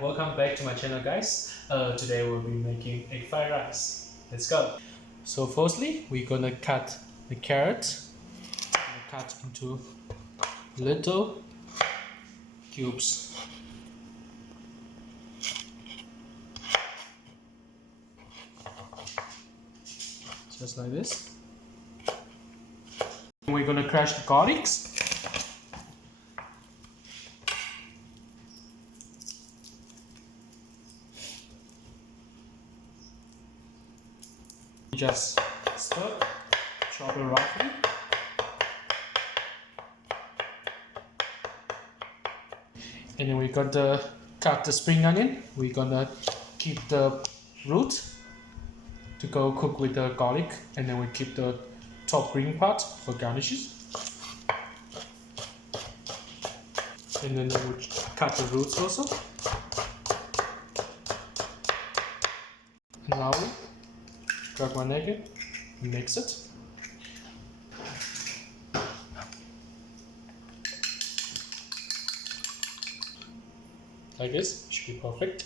welcome back to my channel, guys. Today we'll be making egg fried rice. Let's go. So firstly, we're gonna cut the carrot. Cut into little cubes. Just like this. We're gonna crush the garlics. Just stir, chop it roughly. And then we're gonna cut the spring onion. We're gonna keep the root to go cook with the garlic, and then we keep the top green part for garnishes. And then we cut the roots also. Now we grab one egg and mix it. Like this, should be perfect.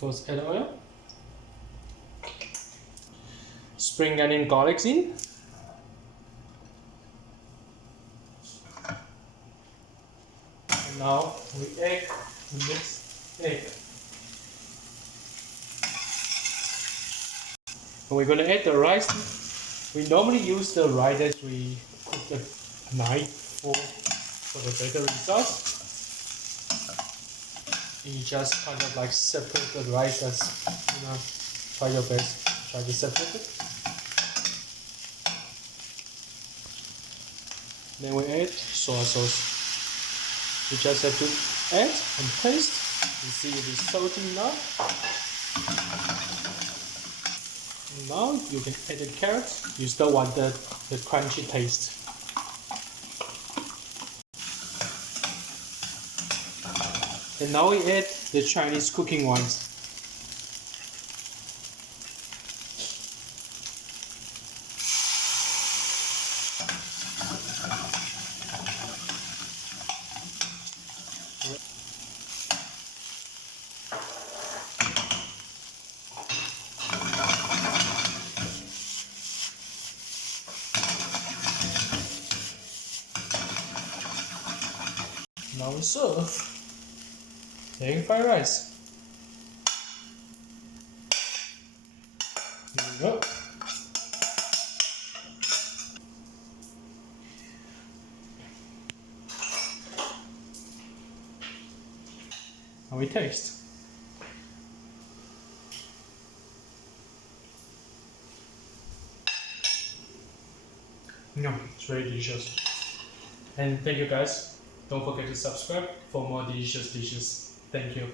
First add oil. Spring onion garlic in. And now we mix egg. And we're gonna add the rice. We normally use the rice that we cook the night for the better results. You just kind of like separate the rice as try your best. Try to separate it. Then we add soy sauce. You just have to add and taste and see if it's salty enough. Now you can add the carrots. You still want the crunchy taste. And now we add the Chinese cooking ones. Now we serve egg fried rice. Here we go. Now we taste. It's very delicious. And thank you guys. Don't forget to subscribe for more delicious dishes. Thank you.